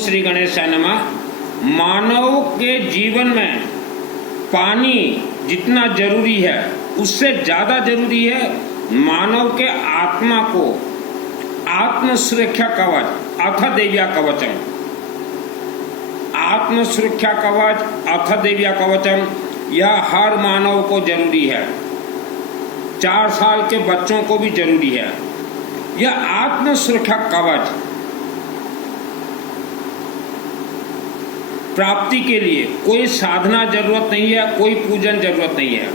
श्री गणेशाय नमः। मानव के जीवन में पानी जितना जरूरी है उससे ज्यादा जरूरी है मानव के आत्मा को आत्म सुरक्षा कवच अथ देव्या कवचम, आत्म सुरक्षा कवच अथ देव्या कवचम, यह हर मानव को जरूरी है। 4 साल के बच्चों को भी जरूरी है। यह आत्म सुरक्षा कवच प्राप्ति के लिए कोई साधना जरूरत नहीं है, कोई पूजन जरूरत नहीं है।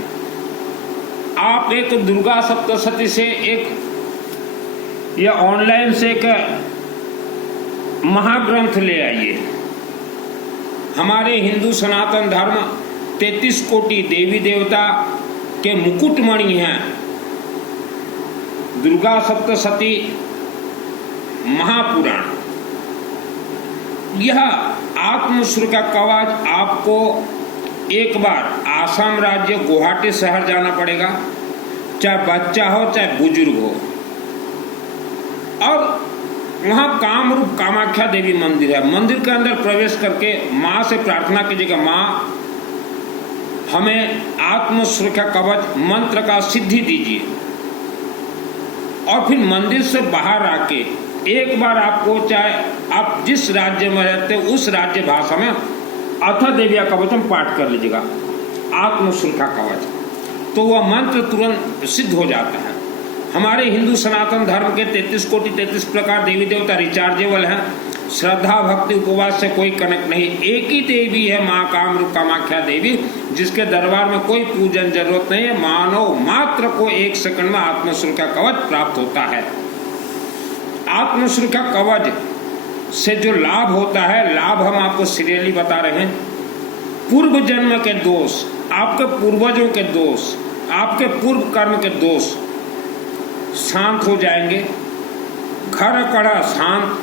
आप एक दुर्गा सप्तशती से एक या ऑनलाइन से एक महाग्रंथ ले आइए। हमारे हिंदू सनातन धर्म 33 कोटि देवी देवता के मुकुटमणि हैं। दुर्गा सप्तशती महापुराण, यह आत्मसुर का कवच आपको एक बार आसाम राज्य गुवाहाटी शहर जाना पड़ेगा, चाहे बच्चा हो चाहे बुजुर्ग हो। और वहां कामरूप कामाख्या देवी मंदिर है। मंदिर के अंदर प्रवेश करके माँ से प्रार्थना कीजिएगा, माँ हमें आत्म सुरक्षा कवच मंत्र का सिद्धि दीजिए। और फिर मंदिर से बाहर आके एक बार आपको, चाहे आप जिस राज्य में रहते हो उस राज्य भाषा में अथ देव्या कवचम पाठ कर लीजिएगा, आत्म सुरक्षा कवच, तो वह मंत्र तुरंत सिद्ध हो जाता है। हमारे हिंदू सनातन धर्म के 33 कोटि 33 प्रकार देवी देवता रिचार्जेबल हैं। श्रद्धा भक्ति उपवास से कोई कनेक्ट नहीं। एक ही देवी है माँ कामरूप कामाख्या देवी, जिसके दरबार में कोई पूजन जरूरत नहीं है। मानव मात्र को 1 सेकंड में आत्म सुरक्षा कवच प्राप्त होता है। आत्म सुरक्षा कवच से जो लाभ होता है, लाभ हम आपको सीरियली बता रहे हैं। पूर्व जन्म के दोष, आपके पूर्वजों के दोष, आपके पूर्व कर्म के दोष शांत हो जाएंगे। घर कड़ा शांत,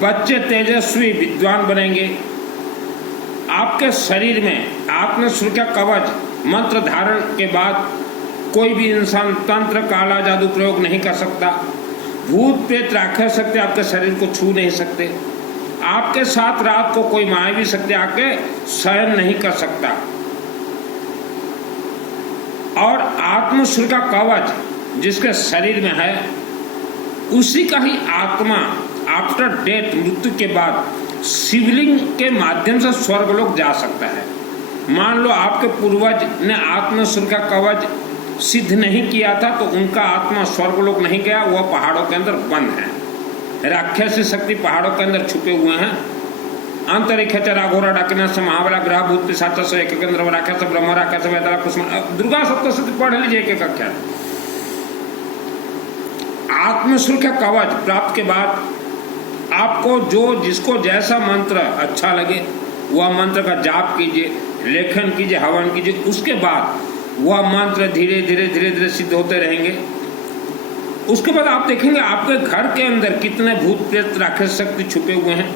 बच्चे तेजस्वी विद्वान बनेंगे। आपके शरीर में आत्म सुरक्षा कवच मंत्र धारण के बाद कोई भी इंसान तंत्र काला जादू प्रयोग नहीं कर सकता। भूत प्रेत राक्षस शक्ति आपके शरीर को छू नहीं सकते। आपके साथ रात को कोई मायावी शक्ति आके शयन नहीं कर सकता। और आत्म सुरक्षा कवच जिसके शरीर में है, उसी का ही आत्मा आफ्टर डेथ, मृत्यु के बाद शिवलिंग के माध्यम से स्वर्गलोक जा सकता है। मान लो आपके पूर्वज ने आत्म सुरक्षा कवच सिद्ध नहीं किया था तो उनका आत्मा स्वर्गलोक नहीं गया, वह पहाड़ों के अंदर बंद है। राक्षसी शक्ति पहाड़ों के अंदर छुपे हुए हैं। अंतरिक्ष राघोरा डाकिना से महाबला ग्रह भूत पिशाच से एक केंद्र राक्षस ब्रह्म राक्षस वेदरा कुसुम। दुर्गा सप्तशती पढ़ लीजिए एक अक्षर। आत्म सुरक्षा कवच प्राप्त के बाद आपको जिसको जैसा मंत्र अच्छा लगे वह मंत्र का जाप कीजिए, लेखन कीजिए, हवन कीजिए। उसके बाद वह मंत्र धीरे धीरे धीरे धीरे सिद्ध होते रहेंगे। उसके बाद आप देखेंगे आपके घर के अंदर कितने भूत प्रेत राक्षस शक्ति छुपे हुए हैं।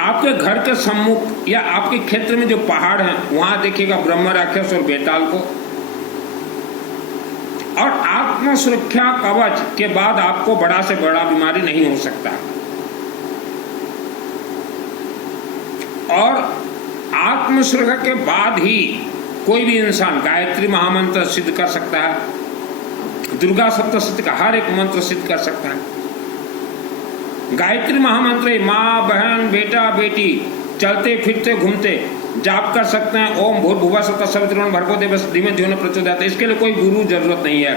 आपके घर के सम्मुख या आपके क्षेत्र में जो पहाड़ हैं वहां देखिएगा ब्रह्म राक्षस और बेताल को। और आत्म सुरक्षा कवच के बाद आपको बड़ा से बड़ा बीमारी नहीं हो सकता। और आत्म सुरक्षा के बाद ही कोई भी इंसान गायत्री महामंत्र सिद्ध कर सकता है। दुर्गा सप्तशती का हर एक मंत्र सिद्ध कर सकता है। गायत्री महामंत्र माँ बहन बेटा बेटी चलते फिरते घूमते जाप कर सकते हैं। ओम भूर्भुवः स्वः सवितुर्वरेण्यं भर्गो देवस्य धीमहि धियो न प्रचोदयात्। इसके लिए कोई गुरु जरूरत नहीं है।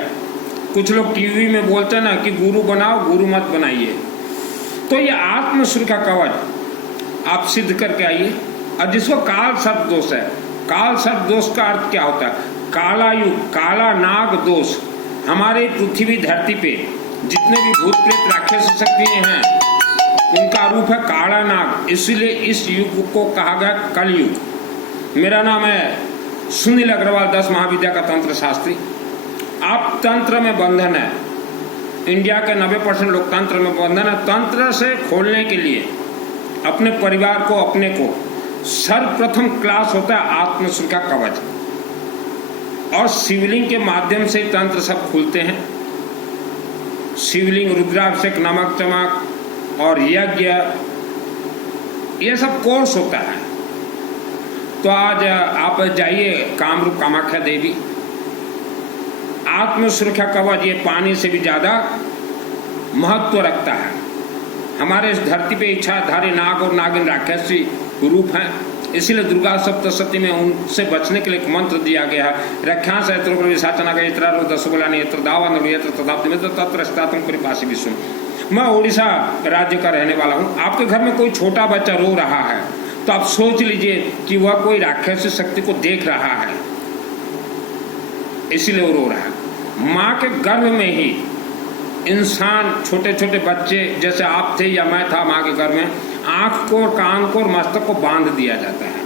कुछ लोग टीवी में बोलते हैं ना कि गुरु बनाओ, गुरु मत बनाइए। तो ये आत्म सुरक्षा कवच आप सिद्ध करके आइए। और जिसको काल सर्प दोष है, काल सर्प दोष का अर्थ क्या होता है? काला युग, काला नाग दोष। हमारे पृथ्वी धरती पे जितने भी भूत प्रेत राक्षस शक्तियां हैं उनका रूप है काला नाग, इसलिए इस युग को कहा गया कलयुग। मेरा नाम है सुनील अग्रवाल, 10 महाविद्या का तंत्र शास्त्री। आप तंत्र में बंधन है, इंडिया के 90% लोग तंत्र में बंधन है। तंत्र से खोलने के लिए अपने परिवार को, अपने को सर्वप्रथम क्लास होता है आत्म सुरक्षा कवच। और शिवलिंग के माध्यम से तंत्र सब खुलते हैं। शिवलिंग, रुद्राभिषेक, नमक चमक और यज्ञ ये सब कोर्स होता है। तो आज आप जाइए कामरूप कामाख्या देवी, आत्म सुरक्षा कवच ये पानी से भी ज़्यादा महत्व रखता है। हमारे इस धरती पे इच्छाधारी नाग और नागिन राक्षसी रूप हैं, इसीलिए दुर्गा सप्तशती में उनसे बचने के लिए एक मंत्र दिया गया है। रक्षांस विश्व। मैं उड़ीसा राज्य का रहने वाला हूँ। आपके घर में कोई छोटा बच्चा रो रहा है तो आप सोच लीजिए कि वह कोई राक्षसी शक्ति को देख रहा है, इसीलिए वो रो रहा है। माँ के गर्भ में ही इंसान, छोटे छोटे बच्चे जैसे आप थे या मैं था, माँ के गर्भ में आँख को, कान को और मस्तक को बांध दिया जाता है।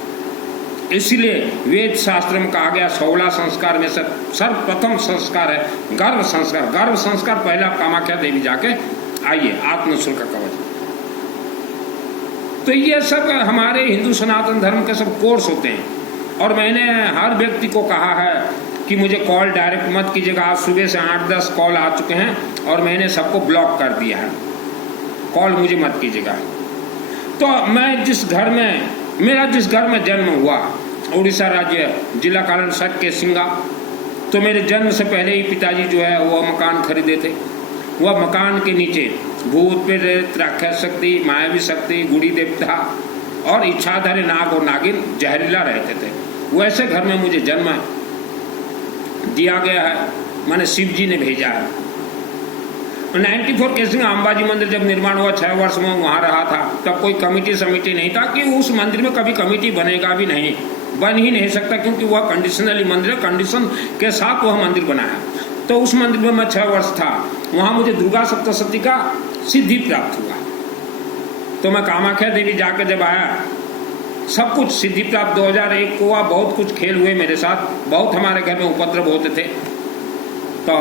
इसीलिए वेद शास्त्र में कहा गया 16 संस्कार में से सर्वप्रथम संस्कार है गर्भ संस्कार। गर्भ संस्कार पहले आप कामाख्या देवी जाके आइए, आत्मशुल्क कवच। तो ये सब हमारे हिंदू सनातन धर्म के सब कोर्स होते हैं। और मैंने हर व्यक्ति को कहा है कि मुझे कॉल डायरेक्ट मत कीजिएगा। आज सुबह से 8-10 कॉल आ चुके हैं और मैंने सबको ब्लॉक कर दिया है, कॉल मुझे मत कीजिएगा। तो मैं जिस घर में, मेरा जिस घर में जन्म हुआ, उड़ीसा राज्य जिला कालन सट के सिंगा, तो मेरे जन्म से पहले ही पिताजी जो है वो मकान खरीदे थे। वह मकान के नीचे भूत प्रेत राक्षस शक्ति, मायावी शक्ति, गुड़ी देवता और इच्छाधारी नाग और नागिन जहरीला रहते थे। वैसे घर में मुझे जन्म दिया गया है, माने शिव जी ने भेजा है। 94 केसिंग अंबाजी मंदिर जब निर्माण हुआ, 6 वर्ष में वहाँ रहा था, तब कोई कमेटी समिति नहीं था कि उस मंदिर में कभी कमेटी बनेगा भी नहीं, बन ही नहीं सकता, क्योंकि वह कंडीशनली मंदिर है, कंडीशन के साथ वह मंदिर बना है। तो उस मंदिर में मैं 6 वर्ष था, वहाँ मुझे दुर्गा सप्तशती का सिद्धि प्राप्त हुआ। तो मैं कामाख्या देवी जाकर जब आया, सब कुछ सिद्धि प्राप्त 2001 को हुआ। बहुत कुछ खेल हुए मेरे साथ, बहुत हमारे घर में उपद्रव होते थे। तो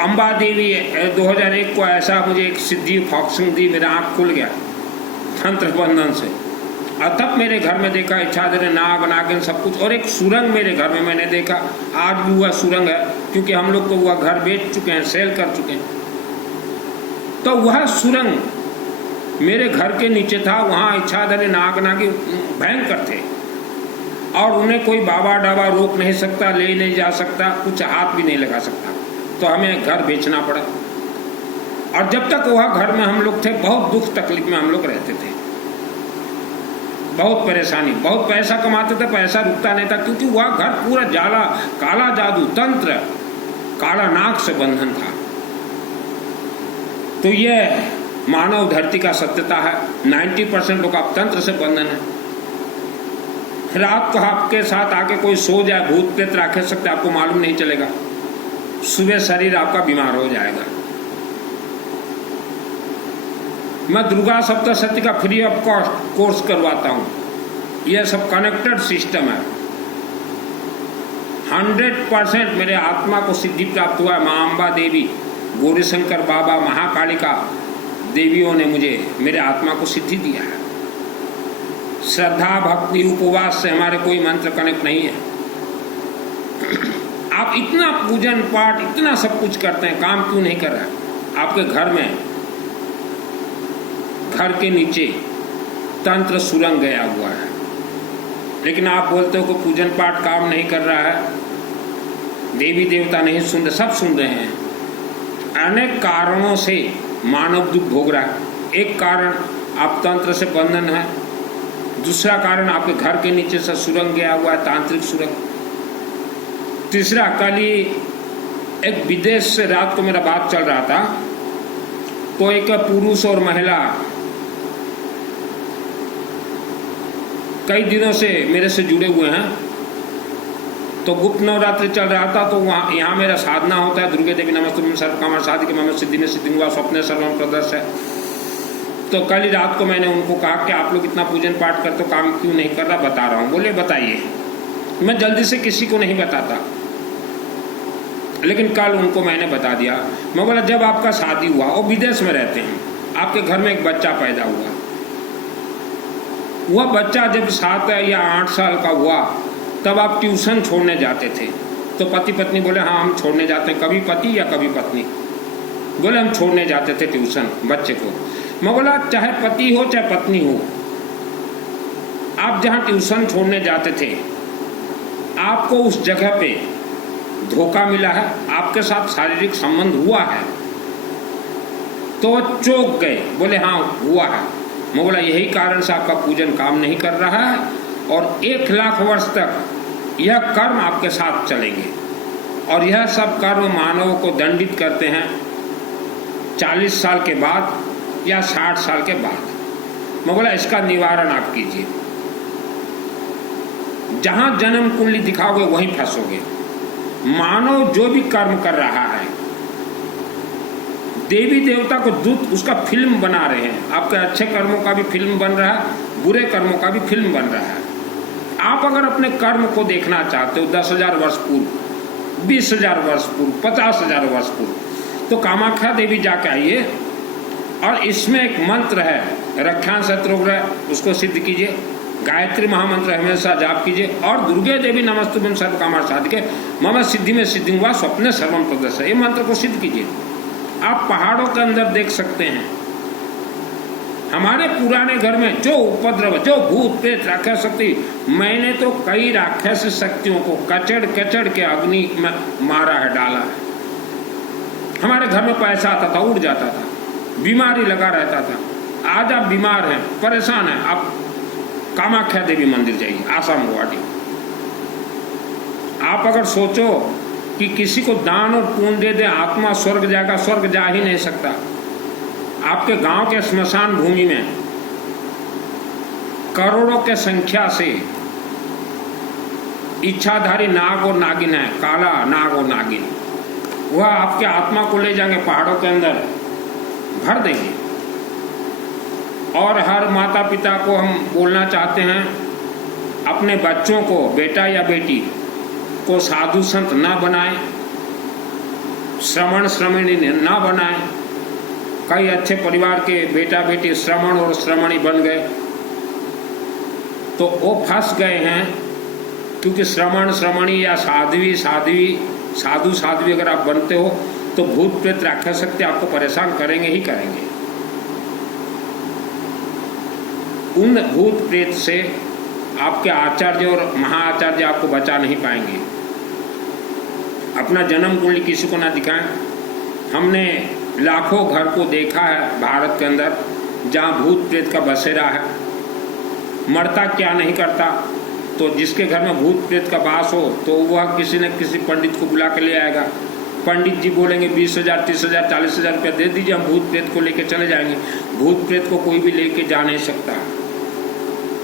अम्बा देवी 2001 को ऐसा मुझे एक सिद्धि फॉक्सिंग दी, मेरा आँख खुल गया तंत्र बंधन से। और तब मेरे घर में देखा इच्छाधारी नाग नागिन सब कुछ, और एक सुरंग मेरे घर में मैंने देखा। आज भी वह सुरंग है, क्योंकि हम लोग तो वह घर बेच चुके हैं, सेल कर चुके हैं। तो वह सुरंग मेरे घर के नीचे था। वहाँ इच्छाधारी नाग नागिन भयंकर थे और उन्हें कोई बाबा डाबा रोक नहीं सकता, ले नहीं जा सकता, कुछ हाथ भी नहीं लगा सकता। तो हमें घर बेचना पड़ा। और जब तक वह घर में हम लोग थे, बहुत दुख तकलीफ में हम लोग रहते थे, बहुत परेशानी, बहुत पैसा कमाते थे, पैसा रुकता नहीं था, क्योंकि वह घर पूरा जाला, काला जादू, तंत्र, काला नाग से बंधन था। तो यह मानव धरती का सत्यता है। 90% लोग आप तंत्र से बंधन है। रात को आपके साथ आके कोई सो जाए, भूत प्रेत राक्षस सकते, आपको मालूम नहीं चलेगा। सुबह शरीर आपका बीमार हो जाएगा। मैं दुर्गा सप्तशती का फ्री ऑफ कॉस्ट कोर्स करवाता हूँ। यह सब कनेक्टेड सिस्टम है। 100% मेरे आत्मा को सिद्धि प्राप्त हुआ है। माँ अम्बा देवी, गौरीशंकर बाबा, महाकालिका देवियों ने मुझे, मेरे आत्मा को सिद्धि दिया है। श्रद्धा भक्ति उपवास से हमारे कोई मंत्र कनेक्ट नहीं है। आप इतना पूजन पाठ, इतना सब कुछ करते हैं, काम क्यों नहीं कर रहा? आपके घर में, घर के नीचे तंत्र सुरंग गया हुआ है, लेकिन आप बोलते हो कि पूजन पाठ काम नहीं कर रहा है, देवी देवता नहीं सुन रहे। सब सुन रहे हैं। अनेक कारणों से मानव दुख भोग रहा है। एक कारण आप तंत्र से बंधन है, दूसरा कारण आपके घर के नीचे से सुरंग गया हुआ है, तांत्रिक सुरंग। तीसरा, कल ही एक विदेश से रात को मेरा बात चल रहा था, तो एक पुरुष और महिला कई दिनों से मेरे से जुड़े हुए हैं। तो गुप्त नवरात्रि चल रहा था, तो वहाँ यहाँ मेरा साधना होता है, दुर्गे देवी नमस्तुभ्यं सर्वकामः साधिके मम सिद्धि में सिद्धि हुआ स्वप्ने सर्वम प्रदर्श है। तो कल ही रात को मैंने उनको कहा कि आप लोग इतना पूजन पाठ करते हो, काम क्यों नहीं कर रहा? बता रहा हूँ। बोले बताइए। मैं जल्दी से किसी को नहीं बताता, लेकिन कल उनको मैंने बता दिया। मैं बोला जब आपका शादी हुआ, वो विदेश में रहते हैं, आपके घर में एक बच्चा पैदा हुआ। वह बच्चा जब 7 या 8 साल का हुआ, तब आप ट्यूशन छोड़ने जाते थे। तो पति पत्नी बोले हाँ हम छोड़ने जाते हैं, कभी पति या कभी पत्नी। बोले हम छोड़ने जाते थे ट्यूशन बच्चे को। मैं बोला चाहे पति हो चाहे पत्नी हो, आप जहाँ ट्यूशन छोड़ने जाते थे, आपको उस जगह पे धोखा मिला है, आपके साथ शारीरिक संबंध हुआ है, तो चौंक गए, बोले हाँ हुआ है। मैं बोला यही कारण से आपका पूजन काम नहीं कर रहा है और 1 लाख वर्ष तक यह कर्म आपके साथ चलेंगे और यह सब कर्म मानव को दंडित करते हैं 40 साल के बाद या 60 साल के बाद। मैं बोला इसका निवारण आप कीजिए। जहां जन्म कुंडली दिखाओगे वहीं फंसोगे। मानव जो भी कर्म कर रहा है, देवी देवता को दूत उसका फिल्म बना रहे हैं। आपके अच्छे कर्मों का भी फिल्म बन रहा है, बुरे कर्मों का भी फिल्म बन रहा है। आप अगर अपने कर्म को देखना चाहते हो 10,000 वर्ष पूर्व, 20,000 वर्ष पूर्व, 50,000 वर्ष पूर्व, तो कामाख्या देवी जाके आइए और इसमें एक मंत्र है, रक्षान शत्रुग्रह, उसको सिद्ध कीजिए। गायत्री महामंत्र हमेशा जाप कीजिए और दुर्गे देवी नमस्तुभ्यं सर्वकामा साधिके मम सिद्धि में सिद्धि हुआ स्वप्ने सर्वम तदस्य, ये मंत्र को सिद्ध कीजिए। आप पहाड़ों के अंदर देख सकते हैं, हमारे पुराने घर में जो उपद्रव, जो भूत प्रेत राक्षस शक्ति, मैंने तो कई राक्षस शक्तियों को कचड़ कचड़ के अग्नि में मारा है, डाला है। हमारे घर में पैसा आता था, उड़ जाता था, बीमारी लगा रहता था। आज आप बीमार हैं, परेशान हैं, आप कामाख्या देवी मंदिर जाइए, आसाम गुवाहाटी। आप अगर सोचो कि किसी को दान और पुण्य दे दे आत्मा स्वर्ग जाएगा, स्वर्ग जा ही नहीं सकता। आपके गांव के स्मशान भूमि में करोड़ों के संख्या से इच्छाधारी नाग और नागिन है, काला नाग और नागिन, वह आपके आत्मा को ले जाएंगे, पहाड़ों के अंदर भर देंगे। और हर माता पिता को हम बोलना चाहते हैं, अपने बच्चों को, बेटा या बेटी को साधु संत ना बनाएं, श्रमण श्रमणी ना बनाएं। कई अच्छे परिवार के बेटा बेटी श्रमण और श्रमणी बन गए तो वो फंस गए हैं, क्योंकि श्रमण श्रमणी या साध्वी साधु साध्वी अगर आप बनते हो तो भूत प्रेत राक्षस शक्ति आपको परेशान करेंगे ही करेंगे। उन भूत प्रेत से आपके आचार्य और महाआचार्य आपको बचा नहीं पाएंगे। अपना जन्म कुंडली किसी को ना दिखाएं। हमने लाखों घर को देखा है भारत के अंदर जहां भूत प्रेत का बसेरा है। मरता क्या नहीं करता, तो जिसके घर में भूत प्रेत का वास हो तो वह किसी न किसी पंडित को बुला के ले आएगा। पंडित जी बोलेंगे 20,000, 30,000, 40,000 रुपया दे दीजिए, हम भूत प्रेत को लेके चले जाएंगे। भूत प्रेत को कोई भी लेके जा नहीं सकता।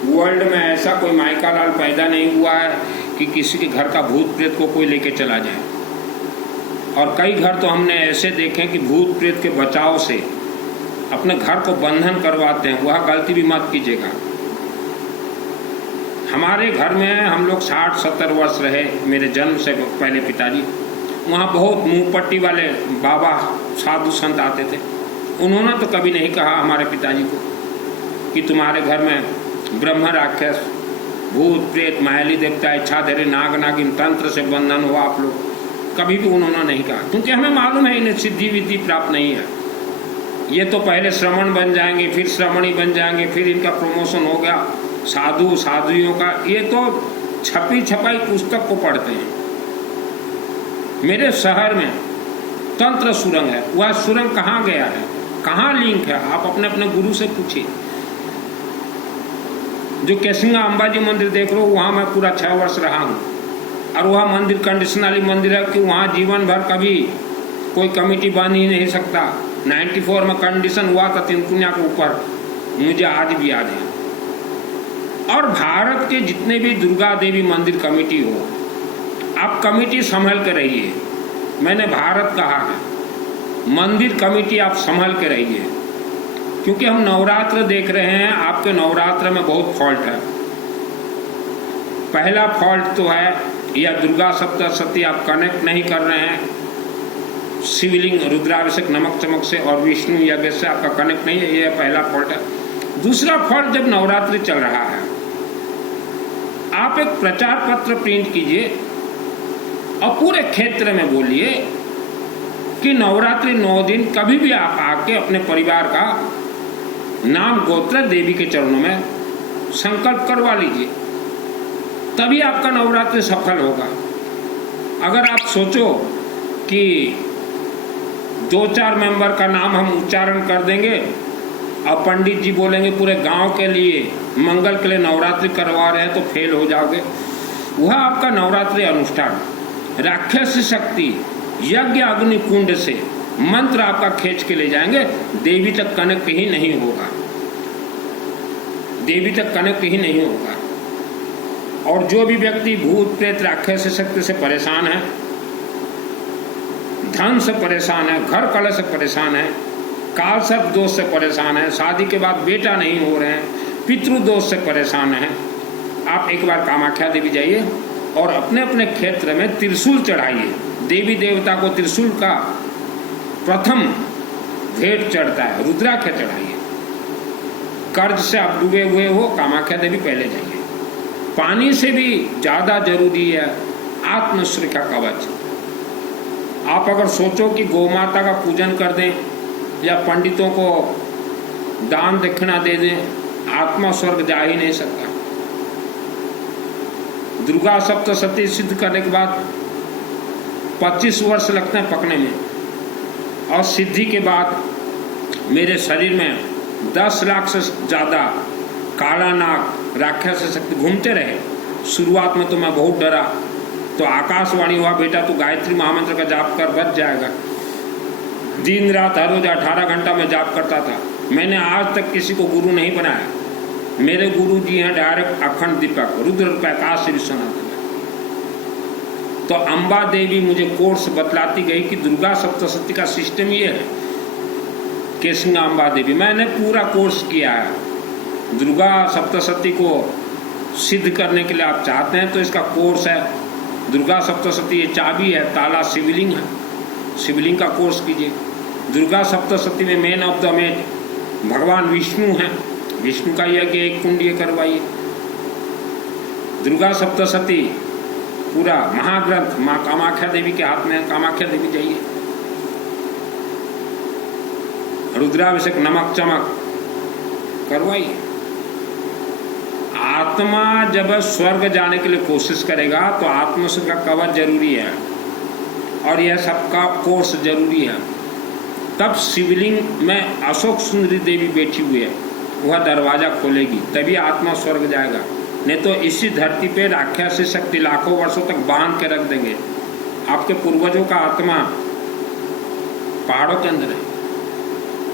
वर्ल्ड में ऐसा कोई माइका लाल पैदा नहीं हुआ है कि किसी के घर का भूत प्रेत को कोई लेके चला जाए। और कई घर तो हमने ऐसे देखे कि भूत प्रेत के बचाव से अपने घर को बंधन करवाते हैं। वह गलती भी मत कीजिएगा। हमारे घर में हम लोग 60-70 वर्ष रहे, मेरे जन्म से पहले पिताजी, वहाँ बहुत मुंह पट्टी वाले बाबा साधु संत आते थे। उन्होंने तो कभी नहीं कहा हमारे पिताजी को कि तुम्हारे घर में ब्रह्म राक्षस, भूत प्रेत, मायाली देवता, इच्छाधारी नाग नागिन, तंत्र से बंधन हो आप लोग, कभी भी उन्होंने नहीं कहा। क्योंकि हमें मालूम है इन्हें सिद्धि विद्धि प्राप्त नहीं है। ये तो पहले श्रमण बन जाएंगे, फिर श्रमणी बन जाएंगे, फिर इनका प्रमोशन हो गया साधु साधुओं का। ये तो छपी छपाई पुस्तक को पढ़ते हैं। मेरे शहर में तंत्र सुरंग है, वह सुरंग कहाँ गया है, कहाँ लिंक है, आप अपने अपने गुरु से पूछिए। जो केसिंगा अंबाजी मंदिर देख रहे हो, वहाँ मैं पूरा 6 वर्ष रहा हूँ और वह मंदिर कंडीशनली मंदिर है कि वहाँ जीवन भर कभी कोई कमेटी बन ही नहीं सकता। 94 में कंडीशन हुआ था तिनकुनिया के ऊपर, मुझे आज भी याद है। और भारत के जितने भी दुर्गा देवी मंदिर कमेटी हो, आप कमेटी संभल के रहिए। मैंने भारत कहा है, मंदिर कमेटी आप संभल के रहिए, क्योंकि हम नवरात्र देख रहे हैं। आपके नवरात्र में बहुत फॉल्ट है। पहला फॉल्ट तो है या दुर्गा सप्तशती आप कनेक्ट नहीं कर रहे हैं शिवलिंग रुद्राभिषेक नमक चमक से और विष्णु यज्ञ से, आपका कनेक्ट नहीं है, ये पहला फॉल्ट है। दूसरा फॉल्ट, जब नवरात्रि चल रहा है, आप एक प्रचार पत्र प्रिंट कीजिए और पूरे क्षेत्र में बोलिए कि नवरात्रि 9 दिन कभी भी आप आके अपने परिवार का नाम गोत्र देवी के चरणों में संकल्प करवा लीजिए, तभी आपका नवरात्रि सफल होगा। अगर आप सोचो कि 2-4 मेंबर का नाम हम उच्चारण कर देंगे और पंडित जी बोलेंगे पूरे गांव के लिए मंगल के लिए नवरात्रि करवा रहे हैं, तो फेल हो जाओगे। वह आपका नवरात्रि अनुष्ठान राक्षसी शक्ति यज्ञ अग्नि कुंड से मंत्र आपका खींच के ले जाएंगे, देवी तक कनेक्ट ही नहीं होगा, देवी तक कनेक्ट ही नहीं होगा। और जो भी व्यक्ति भूत प्रेत राक्षसी शक्ति से परेशान है, धन से परेशान है, घर कलह से परेशान है, काल सर्प दोष से परेशान है, शादी के बाद बेटा नहीं हो रहे हैं, पितृ दोष से परेशान है, आप एक बार कामाख्या देवी जाइए और अपने अपने क्षेत्र में त्रिशूल चढ़ाइए। देवी देवता को त्रिशूल का प्रथम भेंट चढ़ता है, रुद्राक्ष चढ़ाइए। कर्ज से आप डूबे हुए हो, कामाख्या देवी पहले जाइए। पानी से भी ज्यादा जरूरी है आत्मसुरक्षा कवच। आप अगर सोचो कि गौ माता का पूजन कर दें या पंडितों को दान दक्षिणा दे दें, आत्मा स्वर्ग जा ही नहीं सकता। दुर्गा सप्तशती सिद्ध करने के बाद 25 वर्ष लगते हैं पकने में, और सिद्धि के बाद मेरे शरीर में 10 लाख से ज्यादा काला नाग राक्षस शक्ति घूमते रहे। शुरुआत में तो मैं बहुत डरा, तो आकाशवाणी हुआ बेटा तू गायत्री महामंत्र का जाप कर, बच जाएगा। दिन रात हर रोज 18 घंटा में जाप करता था। मैंने आज तक किसी को गुरु नहीं बनाया। मेरे गुरु जी हैं डायरेक्ट अखंड दीपक रुद्र प्रकाश श्री विश्वनाथ। तो अंबा देवी मुझे कोर्स बतलाती गई कि दुर्गा सप्तशती का सिस्टम ये है। केसिंगा अंबा देवी, मैंने पूरा कोर्स किया है। दुर्गा सप्तशती को सिद्ध करने के लिए आप चाहते हैं तो इसका कोर्स है। दुर्गा सप्तशती ये चाबी है, ताला शिवलिंग है, शिवलिंग का कोर्स कीजिए। दुर्गा सप्तशती में मेन ऑफ द मेन भगवान विष्णु हैं, विष्णु का यज्ञ एक कुंड करवाइए। दुर्गा सप्तशती पूरा महाग्रंथ माँ कामाख्या देवी के हाथ में, कामाख्या देवी जाइए। रुद्राभिषेक नमक चमक करवाइए। आत्मा जब स्वर्ग जाने के लिए कोशिश करेगा तो आत्मस्वर्ग का कवच जरूरी है और यह सबका कोर्स जरूरी है। तब शिवलिंग में अशोक सुंदरी देवी बैठी हुई है, वह दरवाजा खोलेगी, तभी आत्मा स्वर्ग जाएगा। नहीं तो इसी धरती पे राक्षसी शक्ति लाखों वर्षों तक बांध के रख देंगे। आपके पूर्वजों का आत्मा पहाड़ों के अंदर है।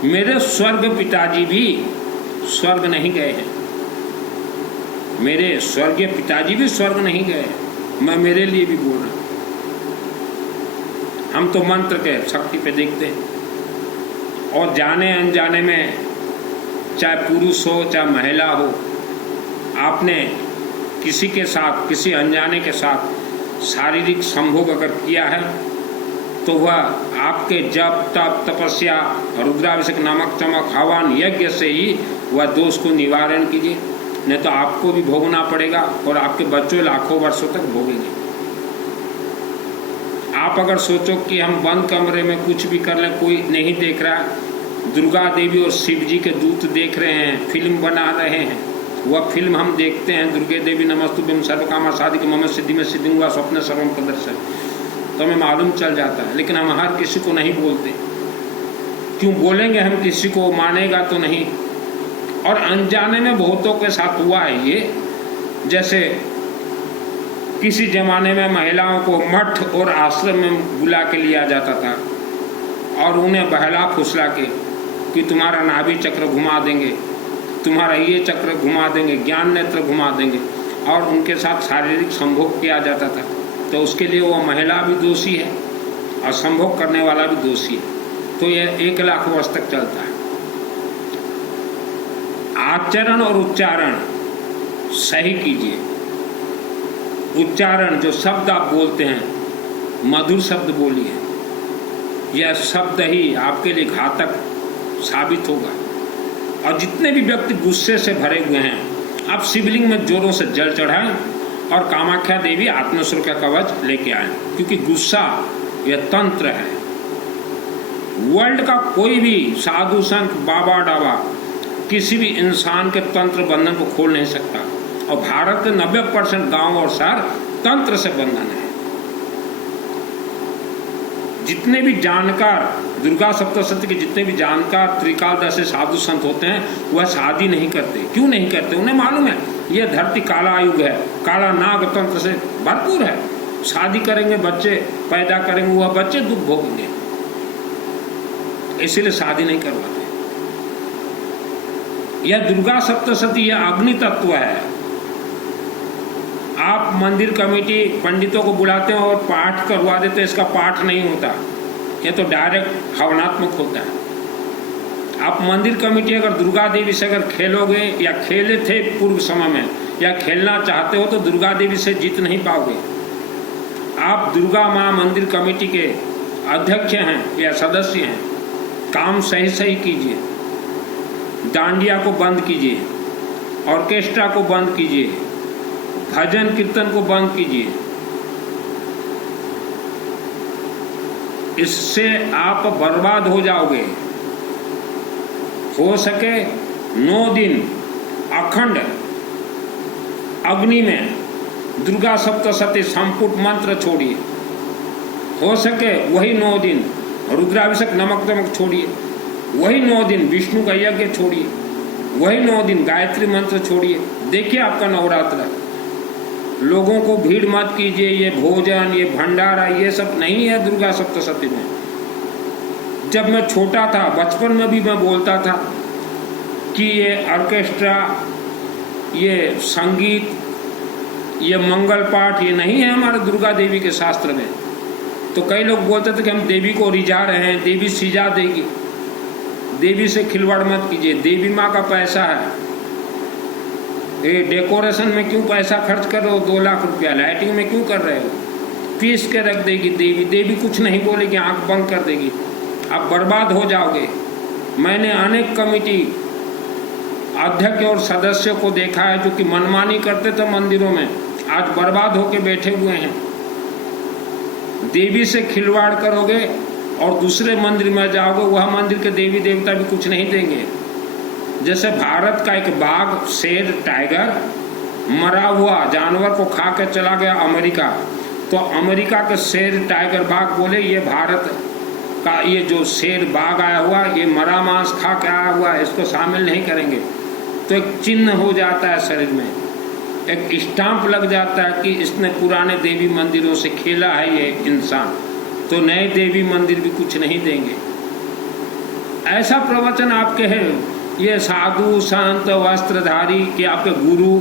मेरे स्वर्ग पिताजी भी स्वर्ग नहीं गए हैं, मेरे स्वर्गीय पिताजी भी स्वर्ग नहीं गए हैं। मैं मेरे लिए भी बोल रहा हूं। हम तो मंत्र के शक्ति पे देखते हैं और जाने अनजाने में, चाहे पुरुष हो चाहे महिला हो, आपने किसी के साथ, किसी अनजाने के साथ शारीरिक संभोग अगर किया है तो वह आपके जप तप तपस्या रुद्राभिषेक नमक चमक हवन यज्ञ से ही वह दोष को निवारण कीजिए। नहीं तो आपको भी भोगना पड़ेगा और आपके बच्चों लाखों वर्षों तक भोगेंगे। आप अगर सोचो कि हम बंद कमरे में कुछ भी कर लें, कोई नहीं देख रहा, दुर्गा देवी और शिव जी के दूत देख रहे हैं, फिल्म बना रहे हैं, वह फिल्म हम देखते हैं, दुर्गे देवी नमस्तुभ्यं सर्वकामा साधिके मम सिद्धि में सिद्धि हुआ स्वप्न सर्वम प्रदर्शन, तो हमें मालूम चल जाता है। लेकिन हम हर किसी को नहीं बोलते। क्यों बोलेंगे हम? किसी को मानेगा तो नहीं। और अनजाने में बहुतों के साथ हुआ है ये। जैसे किसी जमाने में महिलाओं को मठ और आश्रम में बुला के लिया जाता था और उन्हें बहला फुसला के कि तुम्हारा नाभि चक्र घुमा देंगे, तुम्हारा ये चक्र घुमा देंगे, ज्ञान नेत्र घुमा देंगे, और उनके साथ शारीरिक संभोग किया जाता था। तो उसके लिए वो महिला भी दोषी है और संभोग करने वाला भी दोषी है। तो यह 1 लाख वर्ष तक चलता है। आचरण और उच्चारण सही कीजिए। उच्चारण, जो शब्द आप बोलते हैं, मधुर शब्द बोलिए। यह शब्द ही आपके लिए घातक साबित होगा। और जितने भी व्यक्ति गुस्से से भरे हुए हैं, आप शिवलिंग में जोरों से जल चढ़ाएं और कामाख्या देवी आत्मस्वर का कवच लेके आए, क्योंकि गुस्सा यह तंत्र है। वर्ल्ड का कोई भी साधु संत बाबा डाबा किसी भी इंसान के तंत्र बंधन को खोल नहीं सकता। और भारत के 90% गांव और शहर तंत्र से बंधन है। जितने भी जानकार दुर्गा सप्तशती के जितने भी जानकार त्रिकालदर्शी साधु संत होते हैं वह शादी नहीं करते। क्यों नहीं करते? उन्हें मालूम है यह धरती काला युग है, काला नाग तंत्र से भरपूर है। शादी करेंगे, बच्चे पैदा करेंगे, वह बच्चे दुख भोगेंगे, इसीलिए शादी नहीं करवाते। यह दुर्गा सप्तशती यह अग्नि तत्व है। आप मंदिर कमेटी पंडितों को बुलाते हैं और पाठ करवा देते हैं, इसका पाठ नहीं होता, यह तो डायरेक्ट हवनात्मक होता है। आप मंदिर कमेटी अगर दुर्गा देवी से अगर खेलोगे या खेले थे पूर्व समय में या खेलना चाहते हो तो दुर्गा देवी से जीत नहीं पाओगे। आप दुर्गा माँ मंदिर कमेटी के अध्यक्ष हैं या सदस्य हैं, काम सही सही कीजिए, डांडिया को बंद कीजिए, ऑर्केस्ट्रा को बंद कीजिए, भजन कीर्तन को बंद कीजिए। इससे आप बर्बाद हो जाओगे। हो सके 9 दिन अखंड अग्नि में दुर्गा सप्तशती संपुट मंत्र छोड़िए। हो सके वही 9 दिन रुद्राभिषेक नमक तमक छोड़िए, वही 9 दिन विष्णु का यज्ञ छोड़िए, वही 9 दिन गायत्री मंत्र छोड़िए। देखिए आपका नवरात्र। लोगों को भीड़ मत कीजिए, ये भोजन ये भंडारा ये सब नहीं है दुर्गा सप्तशती में। जब मैं छोटा था बचपन में भी मैं बोलता था कि ये ऑर्केस्ट्रा, ये संगीत, ये मंगल पाठ ये नहीं है हमारे दुर्गा देवी के शास्त्र में। तो कई लोग बोलते थे कि हम देवी को रिझा रहे हैं, देवी सिजा देगी। देवी से खिलवाड़ मत कीजिए, देवी माँ का पैसा है। ये डेकोरेशन में क्यों पैसा खर्च कर रहे हो? 2 लाख रुपया लाइटिंग में क्यों कर रहे हो? पीस के रख देगी देवी। देवी कुछ नहीं बोलेगी, आंख बंद कर देगी, आप बर्बाद हो जाओगे। मैंने अनेक कमेटी अध्यक्ष और सदस्यों को देखा है जो कि मनमानी करते थे मंदिरों में, आज बर्बाद होके बैठे हुए हैं। देवी से खिलवाड़ करोगे और दूसरे मंदिर में जाओगे, वह मंदिर के देवी देवता भी कुछ नहीं देंगे। जैसे भारत का एक बाघ, शेर, टाइगर मरा हुआ जानवर को खा के चला गया अमेरिका, तो अमेरिका के शेर टाइगर बाघ बोले ये भारत का ये जो शेर बाघ आया हुआ ये मरा मांस खा के आया हुआ है, इसको शामिल नहीं करेंगे। तो एक चिन्ह हो जाता है शरीर में, एक स्टाम्प लग जाता है कि इसने पुराने देवी मंदिरों से खेला है ये इंसान, तो नए देवी मंदिर भी कुछ नहीं देंगे। ऐसा प्रवचन आपके है ये साधु संत वस्त्रधारी कि आपके गुरु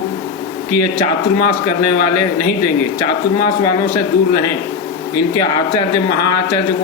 कि ये चातुर्मास करने वाले नहीं देंगे। चातुर्मास वालों से दूर रहें। इनके आचार्य महाआचार्य को